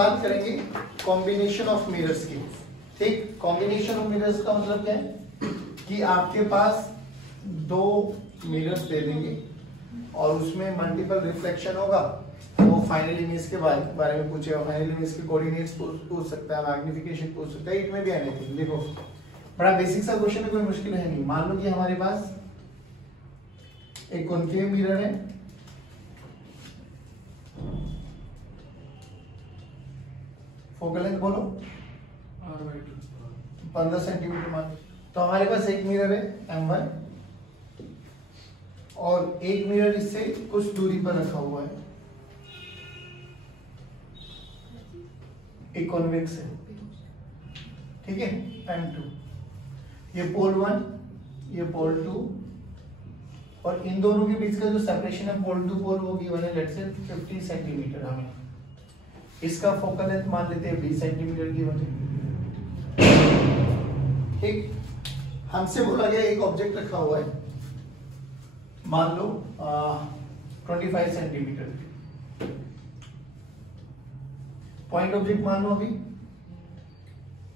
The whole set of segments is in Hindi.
बात करेंगे कॉम्बिनेशन ऑफ मिरर्स की। ठीक, कॉम्बिनेशन ऑफ मिरर्स का मतलब क्या है कि आपके पास दो मिरर्स दे देंगे और उसमें मल्टीपल रिफ्लेक्शन होगा, वो फाइनल इमेज के बारे में पूछेगा, फाइनल इमेज के कोऑर्डिनेट्स पूछ सकता है, मैग्निफिकेशन पूछ सकता है, इट में भी एनीथिंग। देखो बड़ा बेसिक सा क्वेश्चन है, कोई मुश्किल है नहीं। मान लो कि हमारे पास एक कॉन्केव मिरर है, फोकल लेंथ बोलो 15 सेंटीमीटर मान। तो हमारे पास एक मिरर है M1 और एक मिरर इससे कुछ दूरी पर रखा हुआ है, एक कॉन्वेक्स है, ठीक है, M2। ये पोल 1, ये पोल 2, और इन दोनों के बीच का जो सेपरेशन है पोल टू पोल वो गिवन है लेट्स से 50 सेंटीमीटर। हमें इसका फोकल लेंथ मान लेते हैं 20 सेंटीमीटर गिवन है। ठीक, हमसे बोला गया एक ऑब्जेक्ट रखा हुआ है, मान लो 25 सेंटीमीटर। पॉइंट ऑब्जेक्ट मान लो, अभी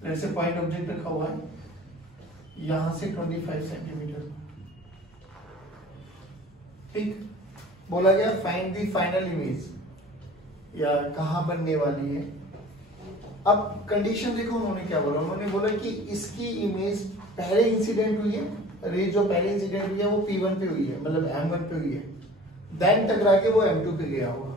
लेट्स से पॉइंट ऑब्जेक्ट रखा हुआ है यहां से 25 सेंटीमीटर। ठीक, बोला गया फाइंड द फाइनल इमेज, या कहां बनने वाली है। अब कंडीशन देखो उन्होंने क्या बोला, उन्होंने बोला कि इसकी इमेज पहले इंसिडेंट हुई है, रे जो पहले इंसिडेंट हुई है वो P1 पे हुई है, मतलब M1 पे हुई है, देन टकरा के वो M2 पे गया होगा।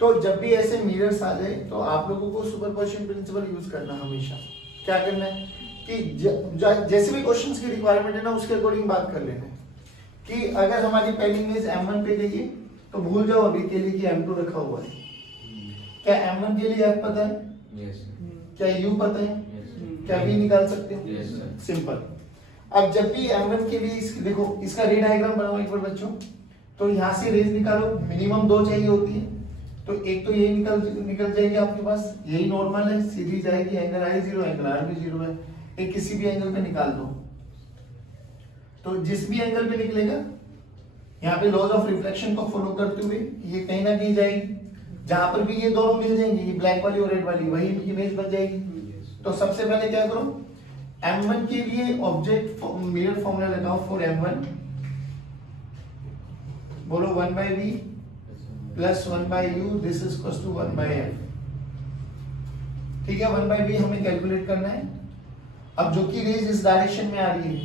तो जब भी ऐसे मिरर्स आ जाए तो आप लोगों को सुपरपोजिशन प्रिंसिपल यूज करना हमेशा। क्या करना है कि जैसे भी क्वेश्चंस की रिक्वायरमेंट है ना उसके अकॉर्डिंग बात कर लेना है कि अगर हमारी पहली इमेज M1 पे गई है तो भूल जाओ अभी के लिए कि M2 रखा हुआ है। क्या M1 के लिए F पता है? yes, क्या U पता है? yes, क्या V निकाल सकते हो? yes, simple. अब जब भी M1 के लिए देखो इसका रे डायग्राम बनाओ एक बार बच्चों, तो यहाँ से रेज निकालो, मिनिमम 2 चाहिए होती है, तो एक तो ये निकल जाएगी आपके पास, यही नॉर्मल है, सीधी जाएगी, एंगल I 0, एंगल R भी 0 है, एक किसी भी एंगल पे निकाल दो, तो जिस भी एंगल पे निकलेगा यहाँ पे लॉज ऑफ रिफ्लेक्शन को फॉलो करते हुए ये कहीं ना कहीं जाएगी, जहां पर भी ये दोनों मिल जाएंगे, ये ब्लैक वाली और रेड वाली, वही इमेज बन जाएगी। तो सबसे पहले क्या करो, M1 के लिए ऑब्जेक्ट मिरर फॉर्मूला लगाओ फॉर M1, बोलो 1/v plus 1/u, this is equals to 1/f। ठीक है, 1/v हमें कैलकुलेट करना है। अब जो कि रेज इस डायरेक्शन में आ रही है,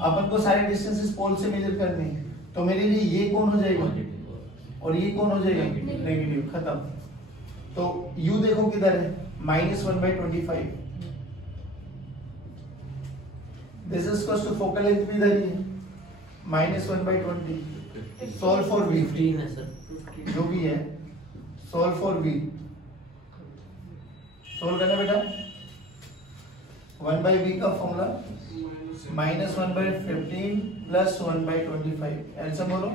अपन को सारे डिस्टेंसेस पोल से मेजर करने हैं, तो मेरे लिए ये कौन हो जाएगा और ये कौन हो जाएगा नेगेटिव, खत्म। तो u देखो किधर है, -1/25, this is equals to focal length भी इधर ही है -1/20। सॉल्व फॉर v, 15 है सर, जो भी है सॉल्व फॉर v, सॉल्व करना बेटा। 1/v का फॉर्मूला -1/15 प्लस 1/25, आंसर बोलो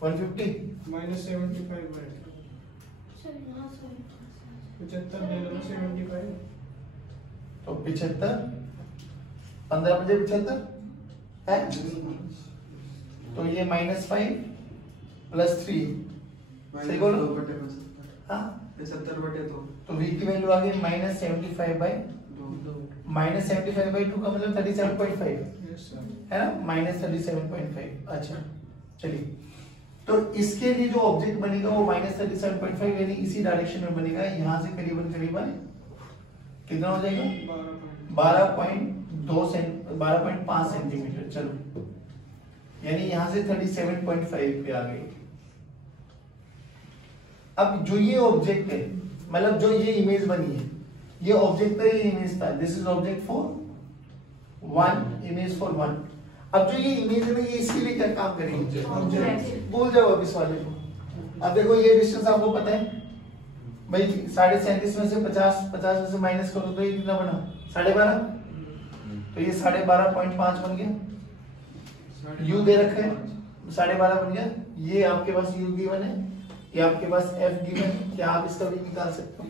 150 -75/75 ले लो 75, तो 75, 15 बजे 75 है, तो ये -5 प्लस 3, सही बोलो हाँ, 75/2 तो v की वैल्यू आ गई -75/2 का मतलब 37.5 है ना, -37.5। अच्छा चलिए, तो इसके लिए जो ऑब्जेक्ट बनेगा वो -37.5 यानी इसी डायरेक्शन में बनेगा, यहाँ से करीबन कितना हो जाएगा 12.5 सेंटीमीटर। चलो यानी यहाँ से 37.5 पे आ गई। अब जो ये ऑब्जेक्ट है, मतलब जो ये इमेज बनी है, ये ऑब्जेक्ट का ये इमेज था, this is object for 1, image for 1। अब जो ये इमेज है ना, ये इसके लिए क्या काम करेंगे, भूल जाओ अब इस वाले को। अब देखो ये डिस्टेंस आपको पता है भाई, 37.5 में से 50 में से माइनस करो तो ये कितना बना 12.5, तो ये 12.5 बन गया, u दे रखे 12.5 बन गया, ये आपके पास u गिवन है, ये आपके पास f गिवन है, क्या आप इसका भी निकाल सकते हो,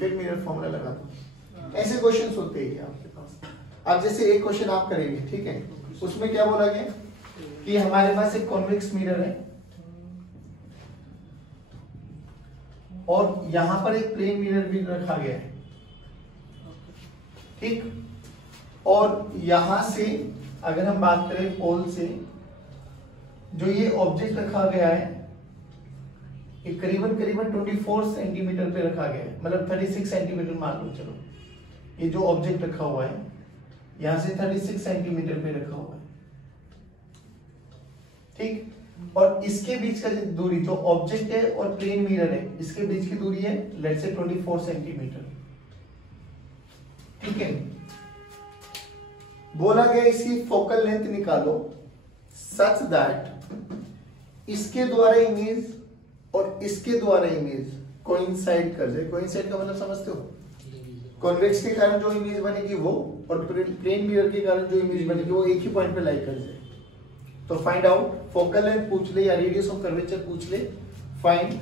फिर मिरर फॉर्मूला लगा दो। ऐसे क्वेश्चंस होते हैं आपके पास। अब जैसे एक क्वेश्चन आप करेंगे, ठीक है, उसमें क्या बोला गया कि हमारे पास एक कॉन्वेक्स मिरर है, और यहां पर एक प्लेन मिरर भी रखा गया है, ठीक। और यहां से अगर हम बात करें पोल से, जो ये ऑब्जेक्ट रखा गया है ये करीबन 24 सेंटीमीटर पे रखा गया है, मतलब 36 सेंटीमीटर मान लो। चलो ये जो ऑब्जेक्ट रखा हुआ है यहां से 36 सेंटीमीटर पे रखा हुआ है, ठीक। और इसके बीच का जो दूरी, जो ऑब्जेक्ट है और प्लेन मिरर है, इसके बीच की दूरी है लेट्स से 24 सेंटीमीटर, ठीक है। बोला गया इसकी फोकल लेंथ निकालो सच दैट इसके द्वारा इमेज और इसके द्वारा इमेज कोइंसाइड कर जाए। कोइंसाइड का मतलब समझते हो? कॉन्वेक्स के कारण जो इमेज बनेगी वो, और प्लेन मिरर के कारण जो इमेज बनेगी वो एक ही पॉइंट पे लाई कर जाए। तो फाइंड आउट फोकल लेंथ पूछ ले या रेडियस ऑफ कर्वेचर पूछ ले। Find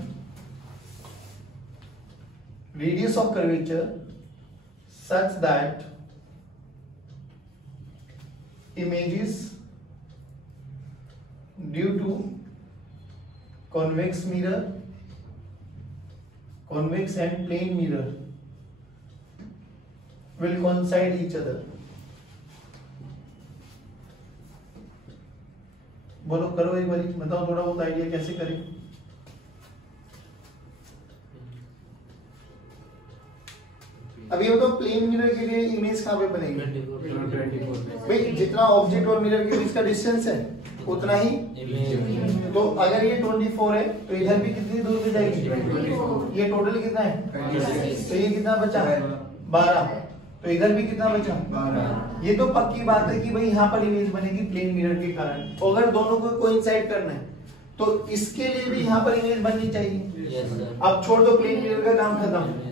radius of curvature such that images due to convex mirror, convex and plane mirror will coincide each other. बोलो, करो एक बारी, बताओ थोड़ा बहुत आइडिया कैसे करें। अभी वो तो प्लेन मिरर के लिए इमेज कहाँ पे बनेगी? 24 भाई जितना ऑब्जेक्ट और मिरर के बीच का डिस्टेंस है उतना ही। तो अगर ये 24 है तो इधर भी कितनी दूर पे जाएगी? ये टोटल कितना है? तो ये कितना बचा? 12। तो इधर भी कितना बचा? 12। ये तो पक्की बात है कि भाई यहाँ पर इमेज बनेगी प्लेन मिरर के कारण। तो अगर दोनों को कोइंसाइड करना है तो इसके लिए भी यहाँ पर इमेज बननी चाहिए। अब छोड़ दो, प्लेन मिरर का काम खत्म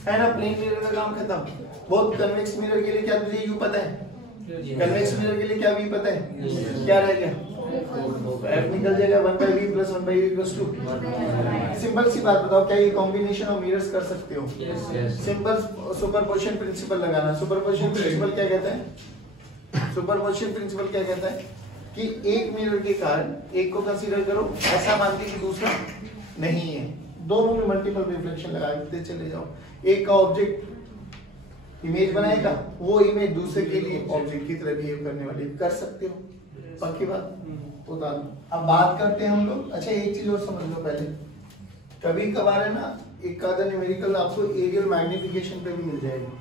है ना, प्लेन मिरर का काम खत्म। बहुत कन्वेक्स मिरर के लिए क्या तुझे यू पता है? कन्वेक्स मिरर के लिए क्या भी पता है? क्या रह गया? F निकल जाएगा 1/v + 1/u = 2। सिंपल सी बात बताओ, क्या ये कॉम्बिनेशन ऑफ मिरर्स कर सकते हो? सिंपल सुपरपोजिशन प्रिंसिपल लगाना। सुपरपोजिशन प्रिंसिपल क्या कहता है? सुपरपोजिशन प्रिंसिपल क्या कहता है कि एक मिरर के कारण एक को कंसीडर करो, ऐसा मानते कि दूसरा नहीं है। दोनों में मल्टीपल रिफ्लेक्शन लगाते चले जाओ। एक का ऑब्जेक्ट इमेज बनाएगा, वो इमेज दूसरे के लिए ऑब्जेक्ट की तरह बिहेव करने वाली कर सकते हो। पक्की बात? उतार। अब बात करते हैं हम लोग। अच्छा एक चीज और समझ लो पहले, कभी कभार है ना एक आधा न्यूमेरिकल आपको एरियल मैग्निफिकेशन पे भी मिल जाएगा।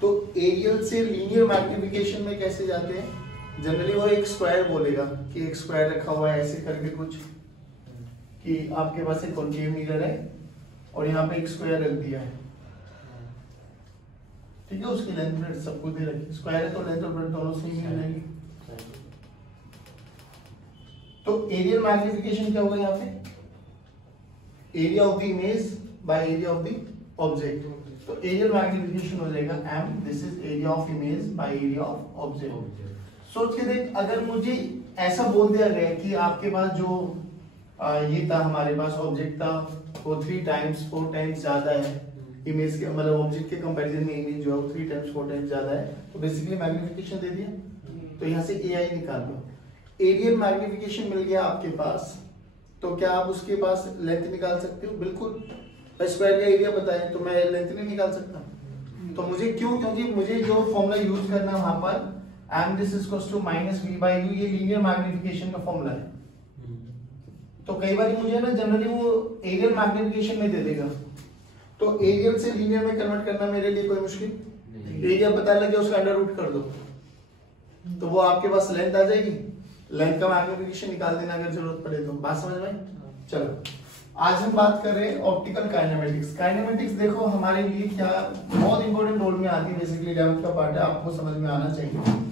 तो एरियल से लीनियर मैग्निफिकेशन में कैसे जाते हैं? जनरली वो एक स्क्वायर बोलेगा कि एक स्क्वायर रखा हुआ है ऐसे करके कुछ, कि आपके पास एक कॉन्केव मिरर है और यहाँ पे एक स्क्वायर रख दिया है, ठीक है। उसकी लेंथ ब्रेड्थ सब कुछ दे रखी, स्क्वायर है तो लेंथ और ब्रेड्थ दोनों सेम ही रहेगी। तो एरियल मैग्निफिकेशन क्या होगा यहाँ पे? Area of the image by area of the object. तो एरियल मैग्निफिकेशन हो जाएगा m, this is area of image by area of object. सोच के देख, अगर मुझे ऐसा बोल दिया गया कि आपके पास जो ये था, हमारे पास ऑब्जेक्ट था वो 3 टाइम्स 4 टाइम्स ज्यादा है इमेज के, मतलब ऑब्जेक्ट के कंपैरिजन में इमेज जो है 3 टाइम्स 4 टाइम्स ज्यादा है, तो बेसिकली मैग्निफिकेशन दे दिया। तो यहाँ से AI निकाल लो। एरियल मैग्निफिकेशन मिल गया आपके पास, तो क्या आप उसके पास लेंथ निकाल सकते हो? बिल्कुल। स्क्वायर का एरिया बताएं तो मैं लेंथ नहीं निकाल सकता। तो मुझे क्यों? क्योंकि मुझे जो फॉर्मूला यूज करना है वहां पर m this is equals to -v/u, ये लीनियर मैग्निफिकेशन का फॉर्मूला है। तो कई बार मुझे ना जनरली वो एरियल मैग्निफिकेशन में दे देगा, तो एरियल से लीनियर में कन्वर्ट करना मेरे लिए कोई मुश्किल नहीं। एरिया पता लगे उसका अंडर रूट कर दो, तो वो आपके पास लेंथ आ जाएगी। लेंथ का मैग्निफिकेशन निकाल देना अगर जरूरत पड़े तो। बात समझ में? चलो आज हम बात कर रहे हैं ऑप्टिकल काइनेमेटिक्स। काइनेमेटिक्स देखो हमारे लिए क्या बहुत इंपॉर्टेंट रोल में आती है, बेसिकली 11th का पार्ट है, आपको समझ में आना चाहिए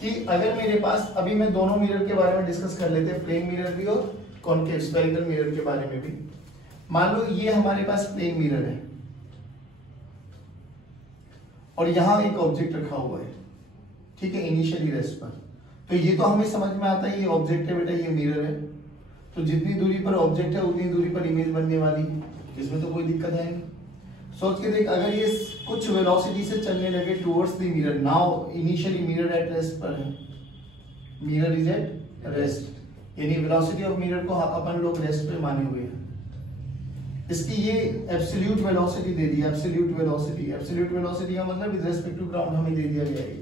कि अगर मेरे पास, अभी मैं दोनों मिरर के बारे में डिस्कस कर लेते हैं, प्लेन मिरर भी और कॉन्केव स्फेरिकल मिरर के बारे में भी। मान लो ये हमारे पास प्लेन मिरर है और यहां एक ऑब्जेक्ट रखा हुआ है, ठीक है, इनिशियली रेस्ट पर। तो ये तो हमें समझ में आता है ये ऑब्जेक्ट है बेटा, ये मिरर है, तो जितनी दूरी पर ऑब्जेक्ट है उतनी दूरी पर इमेज बनने वाली है, इसमें तो कोई दिक्कत है नहीं। सोच के देख, अगर ये कुछ वेलोसिटी से चलने लगे towards the mirror, now initially mirror at rest पर है, मिरर इज एट रेस्ट, यानी वेलोसिटी ऑफ मिरर को अपन लोग रेस्ट पे माने हुए हैं, इसकी ये एब्सोल्यूट वेलोसिटी दे दी, एब्सोल्यूट वेलोसिटी। एब्सोल्यूट वेलोसिटी का मतलब विद रिस्पेक्ट टू ग्राउंड हमें दे दिया गया है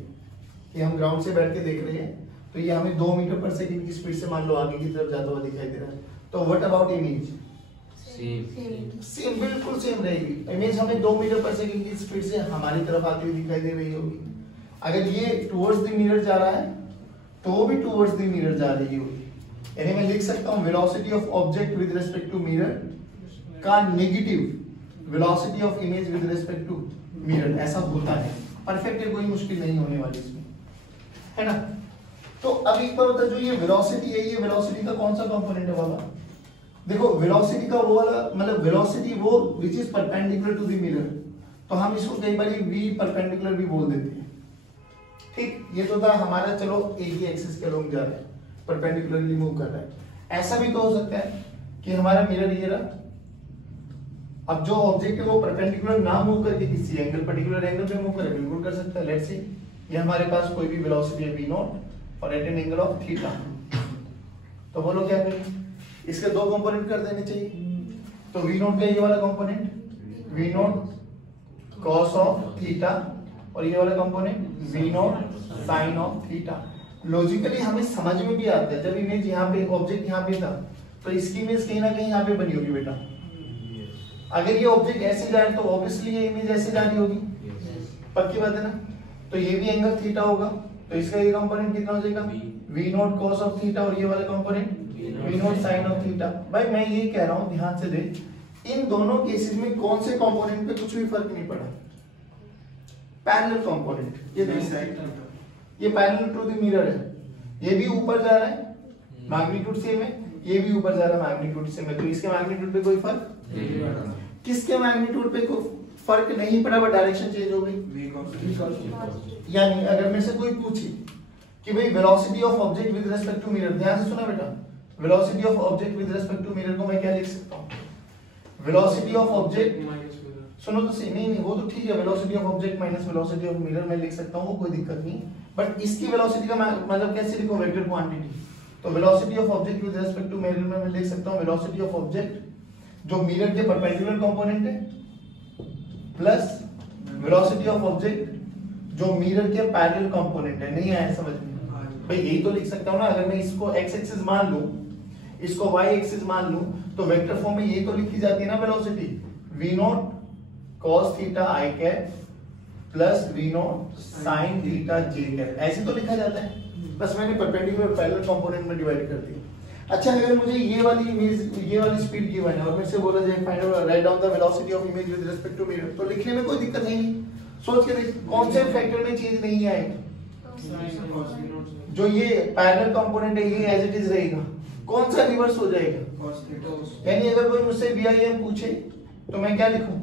कि हम ग्राउंड से बैठ के देख रहे हैं तो ये हमें 2 मीटर पर सेकंड की स्पीड से मान लो आगे की तरफ जाता हुआ दिखाई दे रहा है। तो व्हाट अबाउट इमेज? सेम, बिल्कुल सेम रहेगी। इमेज हमें 2 मीटर पर सेकंड की स्पीड से हमारी तरफ आती हुई दिखाई दे रही होगी। अगर ये टुवर्ड्स द मिरर जा रहा है तो वो भी टुवर्ड्स द मिरर जा रही होगी। यानी मैं लिख सकता हूँ velocity of object with respect to mirror का negative velocity of image with respect to mirror, ऐसा होता है। परफेक्ट है, कोई मुश्किल नहीं होने वाली इसमें, है ना। तो अब एक बार बता, जो ये वेलोसिटी है, ये वेलोसिटी का कौन सा कंपोनेंट है बाबा? देखो वेलोसिटी का वो वाला, मतलब वेलोसिटी वो which is perpendicular to the mirror, तो हम इसको कई बार वी परपेंडिकुलर भी बोल देते हैं। ठीक, ये तो था हमारा, चलो एक ही एक्सिस के अलोंग जा रहा है, परपेंडिकुलरली मूव कर रहा है। ऐसा भी तो हो सकता है कि हमारा मिरर ये रहा, अब जो ऑब्जेक्ट है वो परपेंडिकुलर ना मूव करके किसी एंगल, पर्टिकुलर एंगल पे मूव करे, बिल्कुल कर सकता है। लेट्स सी ये हमारे पास कोई भी वेलोसिटी है v0 और at an angle of theta, तो बोलो क्या करें? इसके 2 कंपोनेंट कर देने चाहिए। तो v0 का ये वाला component v0 cos of theta और ये वाला component v0 sin of theta. Logically हमें समझ में भी आता है, जब इमेज यहाँ पे, ऑब्जेक्ट यहाँ पे था, तो इसकी इमेज कहीं ना कहीं यहाँ पे बनी होगी बेटा। अगर ये ऑब्जेक्ट ऐसे जा रहा है तो ऑब्वियसली ये इमेज ऐसे जा रही होगी, पक्की बात है ना। तो ये भी एंगल थीटा होगा, तो इसका ये कंपोनेंट कितना हो जाएगा? v0 cos ऑफ थीटा और ये वाला component v0 sin of theta. भाई मैं ये कह रहा हूँ, ध्यान से देख, इन दोनों केसेस में कौन से कंपोनेंट पे कुछ भी फर्क नहीं पड़ा, पैरेलल कंपोनेंट। ये देख, ये पैरेलल टू द मिरर है, ये भी ऊपर जा रहा है, मैग्नीट्यूड सेम है, ये भी ऊपर जा रहा है, मैग्नीट्यूड सेम है, तो इसके मैग्नीट्यूड पे कोई फर्क नहीं पड़ा। किसके मैग्नीट्यूड पे कोई फर्क नहीं पड़ा, बट डायरेक्शन चेंज हो गई। यानी अगर मेरे से कोई पूछे कि भाई velocity of object with respect to mirror, ध्यान से सुना बेटा, velocity of object with respect to mirror को मैं क्या लिख सकता हूँ? वेलोसिटी ऑफ ऑब्जेक्ट, सुनो तो सही, नहीं वो तो ठीक है, velocity of object minus velocity of mirror मैं लिख सकता हूँ, वो कोई दिक्कत नहीं। बट इसकी वेलोसिटी का मतलब कैसे लिखूं? Vector quantity. तो velocity of object with respect to mirror में मैं लिख सकता हूँ वेलोसिटी ऑफ ऑब्जेक्ट जो मिरर के परपेंडिकुलर कंपोनेंट है प्लस वेलोसिटी ऑफ ऑब्जेक्ट जो मिरर के पैरेलल कंपोनेंट है। नहीं आया समझ में? भाई यही तो लिख सकता हूँ ना। अगर मैं इसको x एक्सिस मान लूं, इसको y एक्सिस मान लूं, तो वेक्टर फॉर्म में ये तो लिखी जाती है ना velocity, v0 cos theta i cap plus v0 sin theta j cap, ऐसे तो लिखा जाता है। बस मैंने परपेंडिकुलर पैरेलल कंपोनेंट में डिवाइड कर दिया। अच्छा, अगर मुझे ये वाली इमेज, ये वाली स्पीड गिवन है और मेरे से बोला जाए find out, right down the velocity of image with respect to mirror, तो लिखने में कोई दिक्कत नहीं। सोच के देख, कौन से फैक्टर में चेंज नहीं आएगा? जो ये पैरेलल कंपोनेंट है ये एज इट इज रहेगा, कौन सा रिवर्स हो जाएगा? यानी अगर कोई मुझसे VIM पूछे तो मैं क्या लिखूं?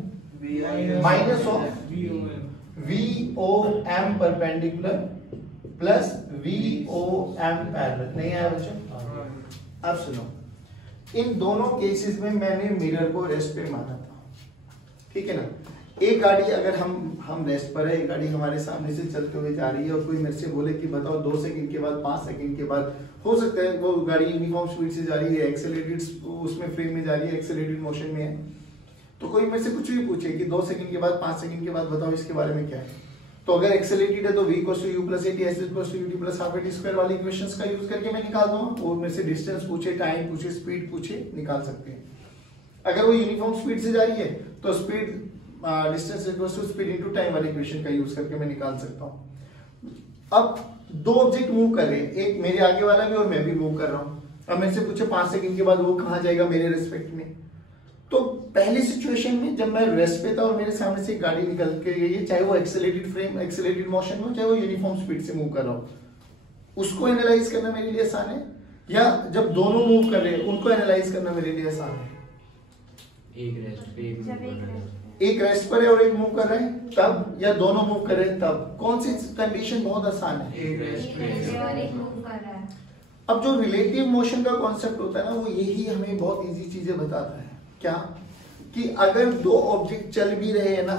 Minus of VOM perpendicular plus VOM parallel. नहीं आया बच्चों? अब सुनो, इन दोनों केसेस में मैंने मिरर को रेस्ट पे माना था, ठीक है ना। एक गाड़ी अगर हम रेस्ट पर है, एक गाड़ी हमारे सामने से चलते हुए जा रही है और कोई मेरे से बोले कि बताओ 2 सेकंड के बाद 5 सेकंड के बाद, हो सकता है वो गाड़ी यूनिफॉर्म स्पीड से जा रही है, एक्सेलरेटेड उसमें फ्रेम में जा रही है, एक्सेलरेटेड मोशन में है, तो कोई मेरे से कुछ भी पूछे कि 2 सेकंड के बाद 5 सेकंड के बाद बताओ इसके बारे में क्या है, तो अगर एक्सेलरेटेड है तो v = u + at s = ut + half at square वाली इक्वेशंस का यूज करके मैं निकाल दूंगा। और मेरे से डिस्टेंस पूछे, टाइम पूछे, स्पीड पूछे, निकाल सकते हैं। अगर वो यूनिफॉर्म स्पीड से जा रही है तो speed distance = speed into time वाली इक्वेशन का यूज करके मैं निकाल सकता हूं। अब 2 ऑब्जेक्ट मूव कर रहे हैं, एक मेरे आगे वाला भी और मैं भी मूव कर रहा हूं। अब मेरे से पूछे 5 सेकंड के बाद वो कहां जाएगा मेरे रेस्पेक्ट में, तो पहली सिचुएशन में जब मैं रेस्ट पे था और मेरे सामने से एक गाड़ी निकल के गई है, चाहे वो एक्सेलरेटेड फ्रेम, एक्सेलरेटेड मोशन हो, चाहे वो यूनिफॉर्म स्पीड से मूव कर रहा हो, उसको एनालाइज करना मेरे लिए आसान है, या जब दोनों मूव कर रहे हैं उनको एनालाइज करना मेरे लिए आसान है? एक रेस्ट पर है और एक मूव कर रहे हैं तब, या दोनों मूव कर रहे हैं तब? कौन सी कंडीशन बहुत आसान है? एक रेस्ट और एक मूव कर रहा है। अब जो रिलेटिव मोशन का कॉन्सेप्ट होता है ना, वो यही हमें बहुत इजी चीजें बताता है। क्या? कि अगर 2 ऑब्जेक्ट चल भी रहे हैं ना,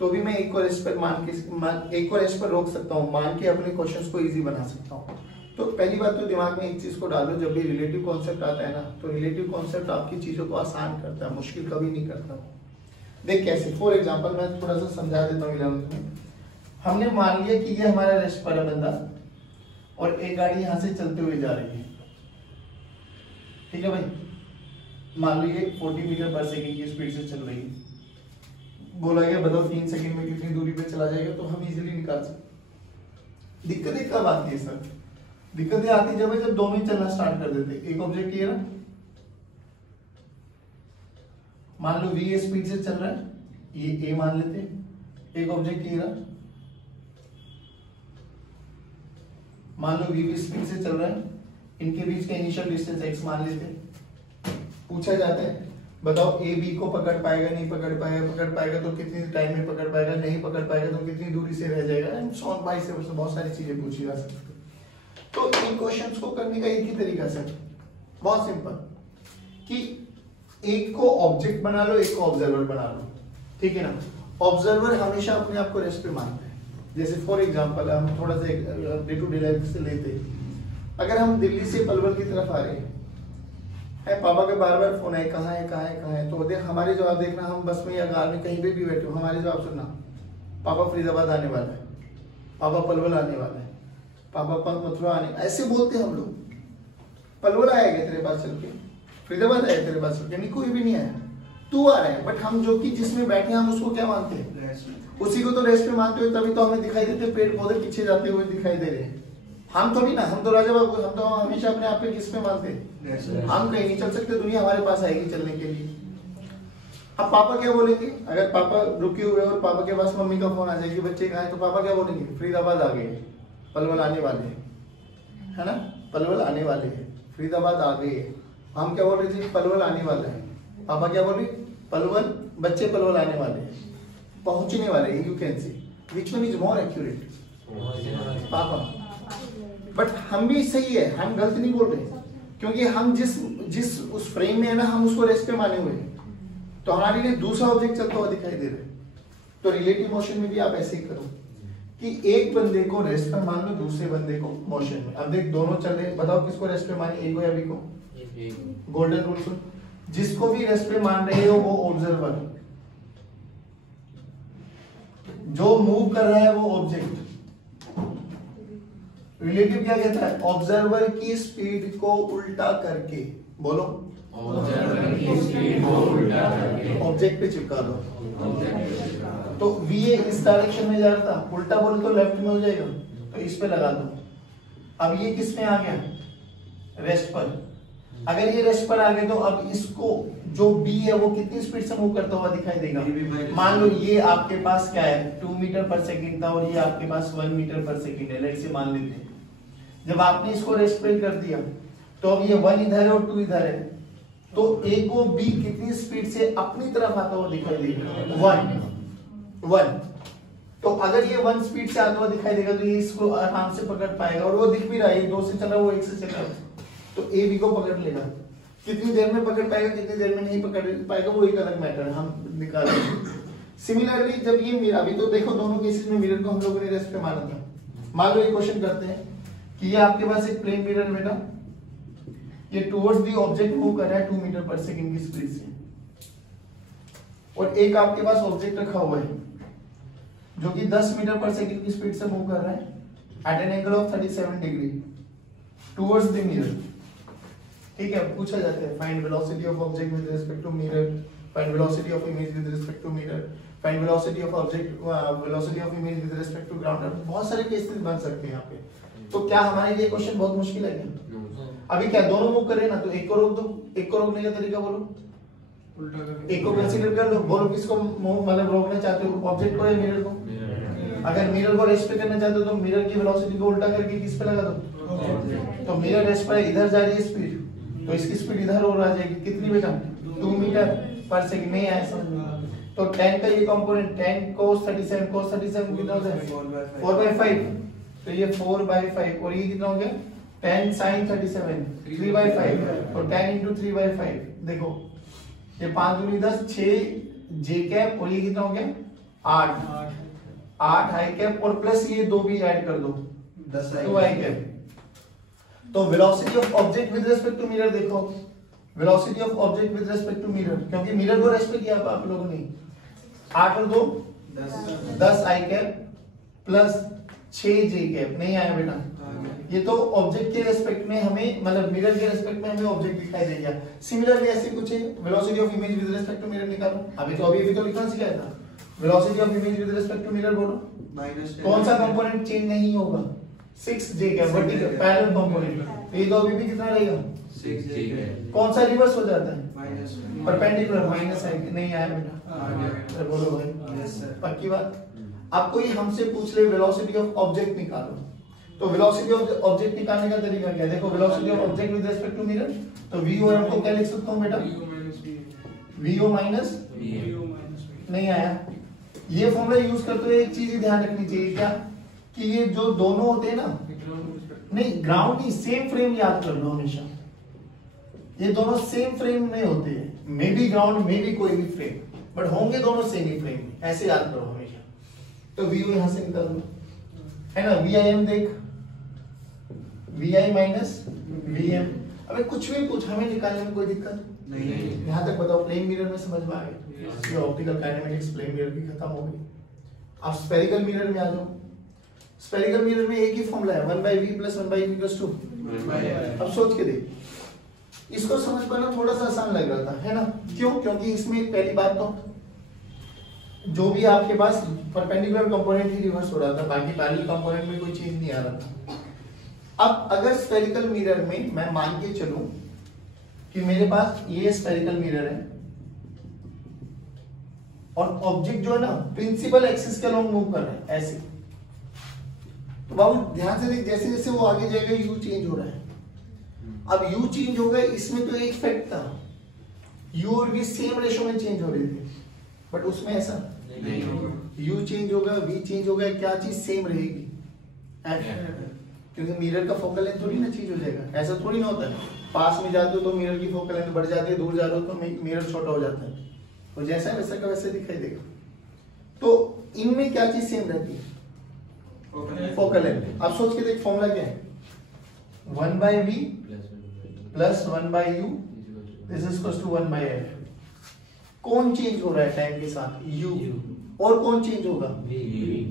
तो भी मैं एक को रेस्ट पर रोक सकता हूँ, मान के अपने क्वेश्चंस को इजी बना सकता हूँ। तो पहली बात तो दिमाग में एक चीज को डाल दो, जब भी रिलेटिव कॉन्सेप्ट आता है ना, तो रिलेटिव कॉन्सेप्ट आपकी चीजों को आसान करता है, मुश्किल कभी नहीं करता। देख कैसे, फॉर एग्जांपल मैं थोड़ा सा समझा देता हूँ 11th में। हमने मान लिया कि ये हमारा रेस्ट पर है बंदा, और एक गाड़ी यहाँ से चलते हुए जा रही है, ठीक है भाई, मान लो ये 40 मीटर पर सेकंड की स्पीड से चल रही है। बोला गया बताओ 3 सेकंड में कितनी दूरी पे चला जाएगा, तो हम इजीली निकाल सकते। दिक्कतें कब आती है सर? दिक्कतें आती जब दोनों ही चलना स्टार्ट कर देते। एक ऑब्जेक्ट ये ना, मान लो v स्पीड से चल रहा है, ये a मान लेते हैं। एक ऑब्जेक्ट ये रहा, मान लो v स्पीड से चल रहा है, इनके बीच का इनिशियल डिस्टेंस x मान लेते हैं। पूछा जाता है बताओ a b को पकड़ पाएगा नहीं पकड़ पाएगा, पकड़ पाएगा तो कितनी टाइम में पकड़ पाएगा, नहीं पकड़ पाएगा तो कितनी दूरी से रह जाएगा, एंड सो ऑन बाय से बहुत सारी चीजें पूछी जा सकती है। तो इन क्वेश्चंस को करने का एक ही तरीका सर, बहुत सिंपल, कि एक को ऑब्जेक्ट बना लो, एक को ऑब्जर्वर बना लो, ठीक है ना। ऑब्जर्वर हमेशा अपने आप को रेस्ट पे मानते हैं। जैसे फॉर एग्जांपल हम थोड़ा सा डे टू डे लाइफ से लेते हैं, अगर हम दिल्ली से पलवल की तरफ आ रहे हैं, पापा का बार बार फोन है, कहाँ है कहाँ है कहाँ है, तो देख हमारे जवाब देखना, हम बस में या कार में कहीं पे भी बैठे हो, हमारे जवाब सुनना, पापा फरीदाबाद आने वाला है, पापा पलवल आने वाला है, पापा मथुरा आने, ऐसे बोलते हैं हम लोग। पलवल आएगा तेरे पास चल के, फरीदाबाद आएगा तेरे पास चल के, नहीं कोई भी नहीं आया, तू आ रहा है। बट हम जो कि जिसमें बैठे हैं हम उसको क्या मानते हैं? उसी को तो रेस्ट पे मानते हुए, तभी तो हमें दिखाई देते पेड़ पौधे पीछे जाते हुए दिखाई दे रहे हैं। हम थोड़ी ना, हम तो राजा बाबू, हम तो हमेशा अपने आप पे किस पे मानते हैं? हम कहीं नहीं चल सकते, दुनिया हमारे पास आएगी चलने के लिए। अब पापा क्या बोलेंगे? अगर पापा रुके हुए और पापा के पास मम्मी का फोन आ जाएगी बच्चे कहाँ है, तो पापा क्या बोलेंगे? फरीदाबाद आ गए, पलवल आने वाले हैं, है ना, पलवल आने वाले हैं, फरीदाबाद आ गए। हम क्या बोल रहे थे? पलवल आने वाला है। पापा क्या बोले? पलवल, बच्चे पलवल आने वाले हैं, पहुंचने वाले हैं। You can see which one is more accurate? पापा। बट हम भी सही है, हम गलत नहीं बोल रहे, क्योंकि हम जिस उस फ्रेम में है ना, हम उसको रेस्ट पे माने हुए हैं, तो हमारे लिए दूसरा ऑब्जेक्ट चलता हुआ दिखाई दे रहा है। तो रिलेटिव मोशन में भी आप ऐसे ही करो कि एक बंदे को रेस्ट पे मान लो, दूसरे बंदे को मोशन में। अब देख दोनों चल रहे, बताओ किसको रेस्ट पे माने, ए को या बी को? गोल्डन रूल सुन, जिसको भी रेस्ट पे मान रहे हो वो ऑब्जर्वर, जो मूव कर रहा है वो ऑब्जेक्ट। रिलेटिव क्या कहता है? ऑब्जर्वर की स्पीड को उल्टा करके, बोलो, ऑब्जर्वर की स्पीड को उल्टा करके ऑब्जेक्ट पे चिपका दो। तो वी इस डायरेक्शन में जा रहा था, उल्टा बोले तो लेफ्ट में हो जाएगा, तो इस पे लगा दो। अब ये किस में आ गया? रेस्ट पर। अगर ये रेस्ट पर आ गए तो अब इसको जो बी है वो कितनी स्पीड से मूव करता हुआ दिखाई देगा? मान लो ये आपके पास क्या है, 2 मीटर पर सेकंड था और ये आपके पास 1 मीटर पर सेकंड है, लेट्स से मान लेते हैं। जब आपने इसको रेस्ट पे कर दिया तो अब ये 1 इधर है और 2 इधर है, तो ए को बी कितनी स्पीड से अपनी तरफ आता हुआ दिखाई देगा? 1। तो अगर ये 1 स्पीड से आता हुआ दिखाई देगा तो ये इसको आराम से पकड़ पाएगा, और वो दिख भी रहा है, 2 से चल रहा है, वो 1 से चल रहा है, तो ए बी को पकड़ लेगा। कितनी देर में पकड़ पाएगा, कितनी देर में नहीं पकड़ पाएगा, वो एक अलग मैटर है, हम निकालेंगे। सिमिलरली जब ये मिरर, अभी तो देखो दोनों केसेस में मिरर को हम लोगों ने रेस्ट पे माना था। मान लो एक क्वेश्चन करते हैं कि ये आपके पास एक प्लेन मिरर बेटा, ये टुवर्ड्स द ऑब्जेक्ट मूव कर रहा है 2 मीटर पर सेकंड की स्पीड से, और एक आपके पास ऑब्जेक्ट रखा हुआ है जो कि 10 मीटर पर सेकंड की स्पीड से मूव कर रहा है at an angle of 37 degree towards the mirror. ठीक है, पूछा जाता है find velocity of object with respect to mirror, find velocity of image with respect to mirror, find velocity of object, velocity of image with respect to ground. बहुत सारे केसेस बन सकते हैं यहाँ पे। तो क्या हमारे लिए क्वेश्चन बहुत मुश्किल है क्या? अभी क्या दोनों मूव कर रहे हैं ना, तो एक को रोक दो, एक को रोकने का तरीका बोलो, उल्टा कर, एक को कंसीडर कर लो, बोलो किसको मतलब रोकना चाहते हो, ऑब्जेक्ट को या मिरर को? अगर मिरर को रेस्ट पे करना चाहते हो तो मिरर की वेलोसिटी को उल्टा करके किस पे लगा दो, तो मिरर रेस्ट पर इधर जा रही है स्पीड, तो इसकी स्पीड इधर और आ जाएगी, कितनी बेटा? 2 मीटर पर सेकंड में आया समझ। तो 10 का ये कंपोनेंट 10 cos 37 कितना होता है? 4/5, तो ये 4/5, और ये कितना हो गया? 10 sin 37 3/5, तो 10 into 3/5। देखो ये 5 दूनी 10, 6 जे कैप, और ये कितना हो गया? 8 आई कैप, और प्लस ये 2 भी ऐड कर दो, 10 2 आई कैप। तो velocity of object with respect to mirror देखो, velocity of object with respect to mirror, क्योंकि मिरर को रेस्पेक्ट किया आप लोगों ने, 8 और 2 10 I cap plus 6 J cap, नहीं आया बेटा। ये तो ऑब्जेक्ट के रेस्पेक्ट में हमें, मतलब मिरर के रेस्पेक्ट में हमें ऑब्जेक्ट दिखाई दे गया। सिमिलरली ऐसे कुछ है, velocity of image with respect to mirror निकालो। अभी तो लिखना सिखाया था, velocity of image with respect to mirror बोलो, कौन सा कंपोनेंट चेंज नहीं होगा, 6 J cap vertical parallel component, ये तो अभी भी कितना रहेगा 6 जे कैप। कौन सा रिवर्स हो जाता है, परपेंडिकुलर माइनस है, नहीं आया बेटा, बोलो भाई पक्की बात। आपको ये हमसे पूछ ले वेलोसिटी ऑफ ऑब्जेक्ट निकालो, तो वेलोसिटी ऑफ ऑब्जेक्ट निकालने का तरीका क्या है, देखो velocity of object with respect to mirror, तो v और m को क्या लिख सकता हूं बेटा, vo माइनस नहीं आया। ये फॉर्मूला यूज करते हुए एक चीज ही ध्यान रखनी चाहिए क्या, कि ये जो दोनों होते हैं ना, नहीं ग्राउंड नहीं, सेम फ्रेम याद कर लो हमेशा, ये दोनों सेम फ्रेम में होते हैं, may be ground may be कोई भी फ्रेम, बट होंगे दोनों सेम ही फ्रेम, ऐसे याद करो हमेशा। तो vo यहां से निकाल दो, है ना, VIM देख, VI माइनस VM, अबे कुछ भी पूछ, हमें निकालने में कोई दिक्कत नहीं। यहाँ तक बताओ, प्लेन मिरर में समझ में आ गया, ये ऑप्टिकल काइनेमेटिक्स प्लेन मिरर की खत्म हो गई। अब स्फेरिकल मिरर में आ जाओ, स्फेरिकल मिरर में एक ही फॉर्मूला है, 1/v + 1/u = 2। अब सोच के देख, इसको समझ पाना थोड़ा सा आसान लग रहा था, है ना, क्यों, क्योंकि इसमें पहली बात तो जो भी आपके पास परपेंडिकुलर कंपोनेंट ही रिवर्स हो रहा था, बाकी पैरेलल कंपोनेंट में कोई चेंज नहीं आ रहा था। अब अगर स्फेरिकल मिरर में मैं मान के चलूं कि मेरे पास ये स्फेरिकल मिरर है और ऑब्जेक्ट जो है ना प्रिंसिपल एक्सिस के अलोंग मूव कर रहा है ऐसे, तो बाबू ध्यान से देख, जैसे जैसे वो आगे जाएगा यू चेंज हो रहा है। अब यू चेंज हो गया, इसमें तो एक फैक्ट था, यू और वी सेम रेशो में चेंज हो रही थी, बट उसमें ऐसा यू चेंज होगा, वी चेंज होगा, क्या चीज सेम रहेगी, क्योंकि मिरर का फोकल लेंथ थोड़ी ना चेंज हो जाएगा, ऐसा थोड़ी ना होता है, पास में जाते हो तो मिरर की फोकल लेंथ बढ़ जाती है, दूर जा रहे हो तो मिरर छोटा हो जाता है, तो जैसा है वैसा का वैसे दिखाई देगा। तो इनमें क्या चीज सेम रहती है, फोकल लेंथ। अब सोच के देख, फॉर्मूला क्या है, 1/v + 1/u = 1/f। कौन चेंज हो रहा है टाइम के साथ, u, और कौन चेंज होगा,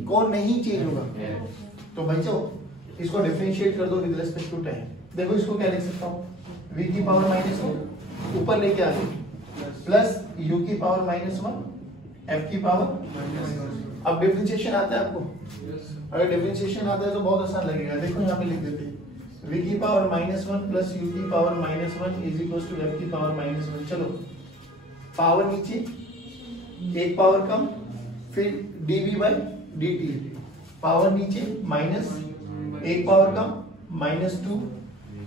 कौन नहीं चेंज होगा। तो बच्चों इसको डिफरेंशिएट कर दो विद रिस्पेक्ट टू टाइम। देखो इसको क्या लिख सकता हूँ, v की पावर -1 ऊपर लेके आ गई प्लस u की पावर -1 f की पावर। अब डिफरेंशिएशन आता है आपको, अगर डिफरेंशिएशन आता है तो बहुत आसान लगेगा। देखो यहाँ पे लिख देते हैं v की पावर -1 प्लस u की पावर -1 = f की पावर -1। चलो पावर नीचे, एक पावर कम, फिर dv/dt, पावर नीचे माइनस, एक पावर कम -2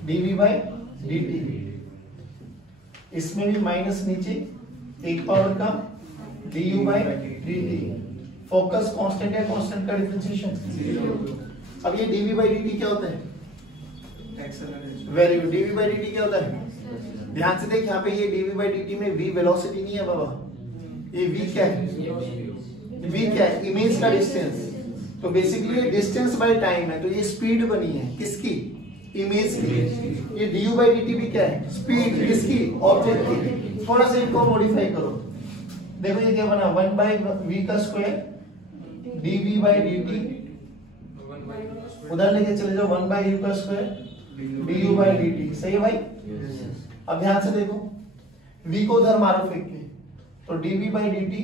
dv/dt, इसमें भी माइनस नीचे, एक पावर कम du/dt। फोकस कांस्टेंट है, कांस्टेंट का डिफरेंशिएशन। अब ये dv/dt क्या होता है, वेरी गुड, dv/dt क्या होता है, ध्यान से देख यहाँ पे, ये dv/dt में v वेलोसिटी नहीं है बाबा, ये v क्या है, v क्या है, इमेज का डिस्टेंस। तो बेसिकली डिस्टेंस बाय टाइम है, तो ये स्पीड बनी है किसकी, इमेज की। ये du/dt भी क्या है, स्पीड किसकी, ऑब्जेक्ट की। थोड़ा सा इनको मॉडिफाई करो, देखो ये क्या बना, 1/v² dv/dt, उधर लेके चले जाओ 1/u² du/dt। सही है भाई। अब ध्यान से देखो, v को उधर मारो फेंक के, तो dv/dt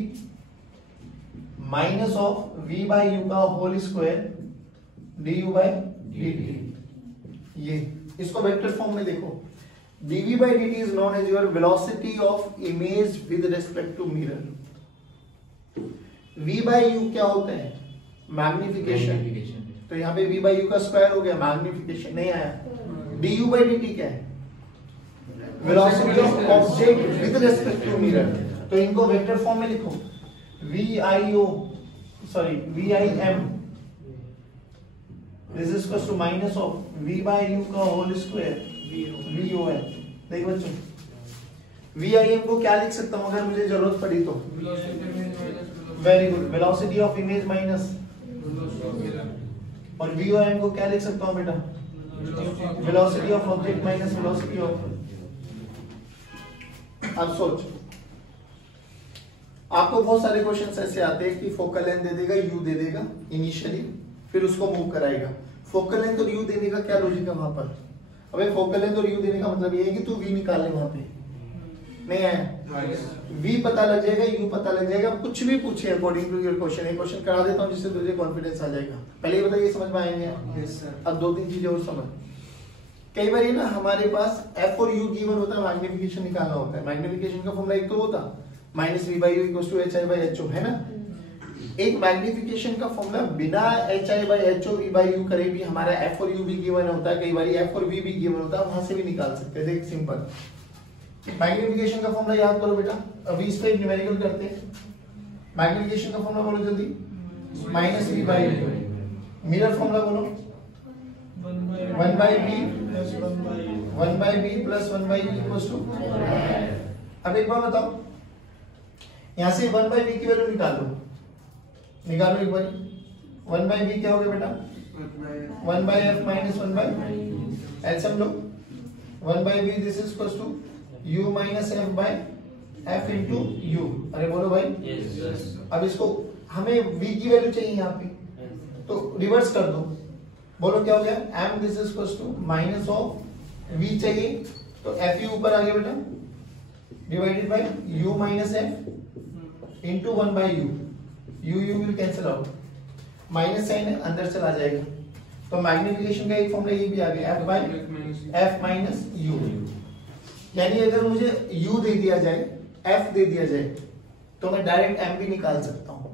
माइनस ऑफ v/u का होल स्क्वायर du/dt। ये इसको वेक्टर फॉर्म में देखो, dv/dt is known as your velocity of image with respect to mirror. v/u क्या होता है, मैग्निफिकेशन, तो यहाँ पे v/u का स्क्वायर हो गया, मैग्निफिकेशन नहीं आया। du/dt क्या है, velocity of object with respect to mirror. तो इनको वेक्टर फॉर्म में लिखो, VIM this is equal to minus of v/u का होल स्क्वायर VOM। देखो बच्चों, VIM को क्या लिख सकता हूं अगर मुझे जरूरत पड़ी तो, very good, velocity of image minus, और VOM को क्या लिख सकता हूं बेटा, velocity of object minus velocity of. अब सोच, आपको बहुत सारे क्वेश्चंस ऐसे आते हैं कि फोकल लेंथ दे देगा, यू दे देगा इनिशियली, फिर उसको मूव कराएगा। फोकल लेंथ और यू देने का क्या लॉजिक है वहां पर? अबे फोकल लेंथ और यू देने का मतलब ये है कि तू वी निकाल ले, वहां पे नहीं है, वी पता लग जाएगा, यू पता लग जाएगा, कुछ भी पूछे अकॉर्डिंग टू योर क्वेश्चन। एक क्वेश्चन करा देता हूँ जिससे तुझे कॉन्फिडेंस आ जाएगा। पहले ये बताइए, समझ में आएंगे? Yes sir. अब दो तीन चीजें और समझ। कई बार ना हमारे पास एफ और यू गिवन होता है, मैग्निफिकेशन निकालना होता है। मैग्निफिकेशन का फॉर्मूला एक तो होता minus V by U equals to H I by H O, है ना? एक मैग्निफिकेशन का फॉर्मूला बिना H I by H O V by U करे भी हमारा एफ और यू भी गिवन होता है, कई बार एफ और वी भी गिवन होता है, वहां से भी निकाल सकते हैं। देख सिंपल मैग्निफिकेशन का फॉर्मूला याद करो बेटा, अभी इस पे न्यूमेरिकल करते हैं। मैग्निफिकेशन का फॉर्मूला बोलो जल्दी, minus V by U. Mirror formula बोलो, 1 by B plus 1 by U equals to. अब एक बार बताओ, यहां से 1 बाई बी की वैल्यू निकालो एक बार। 1 बाई बी क्या हो गया बेटा? 1 by F minus 1 by LCM लो। 1 by B this is equals to u minus F by F into U. अरे बोलो भाई। अब इसको हमें v की वैल्यू चाहिए यहाँ पे, तो रिवर्स कर दो। बोलो क्या हो गया? m this is equals to minus of v चाहिए, तो एफ यू ऊपर आ गया बेटा, divided by u minus F into 1 by U will cancel out, minus sign है अंदर चला जाएगा। तो मैग्निफिकेशन का एक फॉर्मूला ये भी आ गया, f by F minus you. यानी अगर मुझे u दे दिया जाए, f दे दिया जाए, तो मैं डायरेक्ट m भी निकाल सकता हूँ,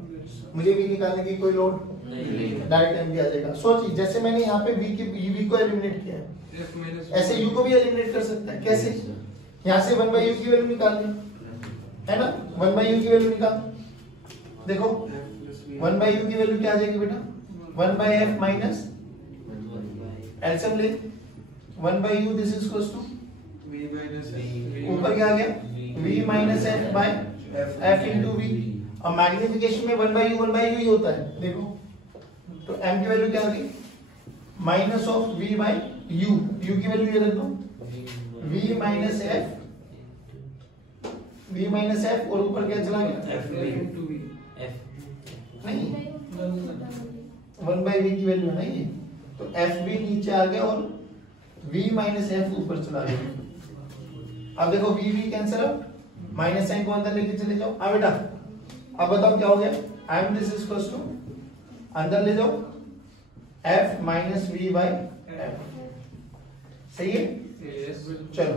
मुझे v निकालने की कोई लोड नहीं, डायरेक्ट m भी आ जाएगा। सोचिए जैसे मैंने यहाँ पे v को एलिमिनेट किया है, ऐसे u को भी एलिमिनेट कर सकता है। कैसे? यहाँ से 1 बाई यू की वैल्यू निकाल ली, है ना? 1 बाई यू की वैल्यू निकाल, देखो 1 बाई यू की वैल्यू क्या आ जाएगी बेटा? 1 बाई एफ माइनस एलसीएम ले 1 by U this is equals to ऊपर क्या आ गया? v minus F by F into V. और मैग्निफिकेशन में 1 बाई यू ही होता है, देखो तो m की वैल्यू क्या आ गई? Minus of v by u की वैल्यू ये रख दो, v माइनस एफ और ऊपर क्या चला गया? नहीं 1 बाई v की वैल्यू है ना ये, तो एफ भी नीचे आ गया और v माइनस एफ ऊपर चला गया। अब देखो v cancel out, minus sign को अंदर लेके चले जाओ। हाँ बेटा, अब बताओ क्या हो गया? m this is equals to अंदर ले जाओ f minus v by F. सही है? चलो